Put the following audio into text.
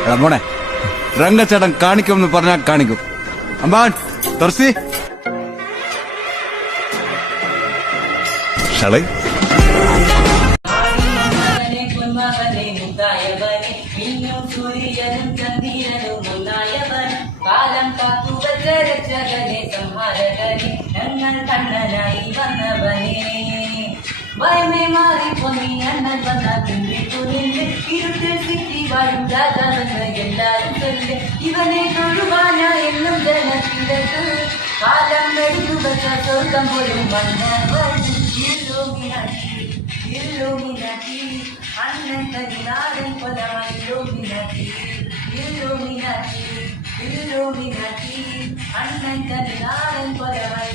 എടാ മോനെ രംഗച്ചേട്ടൻ കാണിക്കുമെന്ന് പറഞ്ഞാൽ കാണിക്കും. അമ്പാൻ തുറസി ഷളൈ കാലം കാത്തുവച്ചരക്ഷകനെ സംഹാരകനെ ഞങ്ങൾ കണ്ണനായി വന്നവനെ ഭയമേ മാറിപ്പൊന്നി അണ്ണൻ വന്ന തുന്നിട്ടുനിന്ന് ഇരുട്ടിൽ സിറ്റി വാഴും രാജാവെന്ന് എല്ലാരും ചൊല്ല് ഇവനെ തൊഴുവാന എന്നും ജനത്തിരക്ക് കാലം എടുത്തു വെച്ച സ്വർഗം പോലും വന്നവൻ ഇല്ലുമിനാട്ടി അണ്ണൻ തനിനാടൻ കൊലമായി ഇല്ലുമിനാട്ടി അണ്ണൻ തനിനാടൻ കൊലമായി